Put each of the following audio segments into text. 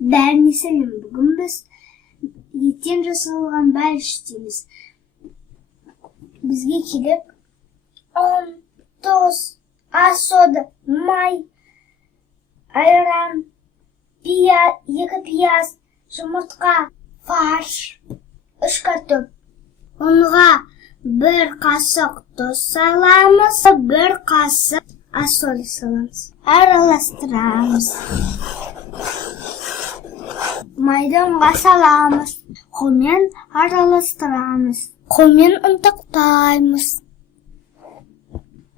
Бәріне сәлем. Бүгін біз еттен жасалған бәр ішеміз. Бізге керек ұн, тұз, ас сода, май, айран, 2 пияз, жұмыртқа, фарш, 3 картоп. Ұнға 1 қасық тұз саламыз, 1 қасық ас сода саламыз. Араластырамыз. Майды ұнға саламыз. Қолмен араластырамыз. Қолмен ұнтақтаймыз.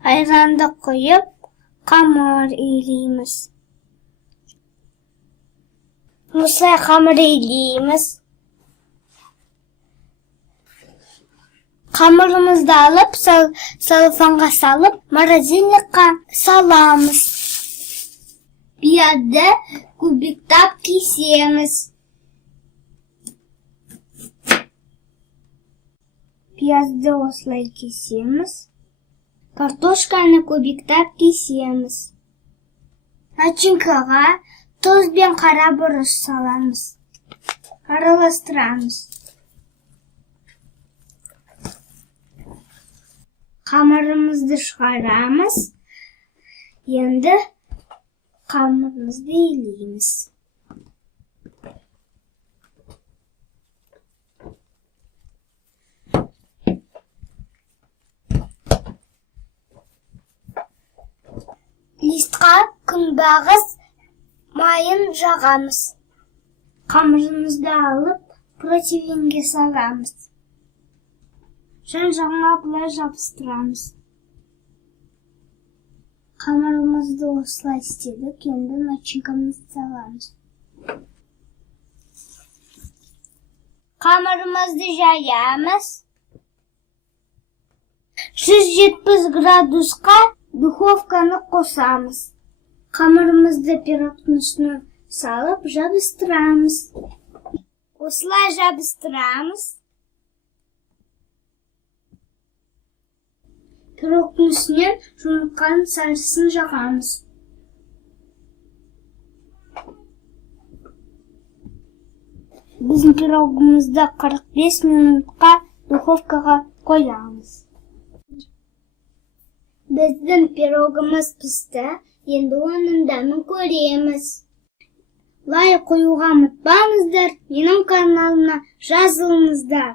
Айранды қойып, қамыр илейміз. Осылай қамыр илейміз. Қамырымызды алып, салфанға салып, морозильникқа саламыз. Пиязды кубиктап кесеміз. Пиязды осылай кесеміз. Картошканы кубиктап кесеміз. Начинкаға тұз бен қара бұрыш саламыз. Араластырамыз. Қамырымызды шығарамыз. Енді қамырымызды илейміз. Листқа күнбағыс майын жағамыз. Қамырымызды алып, противенге саламыз. Жан-жағына бұлай жабыстырамыз. Қамырымызды осылай істедік, енді начинкамызды саламыз. Қамырымызды жаямыз. 170 градусқа духовканы қосамыз. Қамырымызды пирогтың үстіне салып жабыстырамыз. Осылай жабыстырамыз. Пирогтың үстінен жұмыртқаның сарысын жағамыз. Біздің пирогымызды 45 минутқа духовкаға қоямыз. Біздің пирогымыз пісті, енді оның дәмін көреміз. Лайк қоюға ұмытпаңыздар, менің каналыма жазылыңыздар.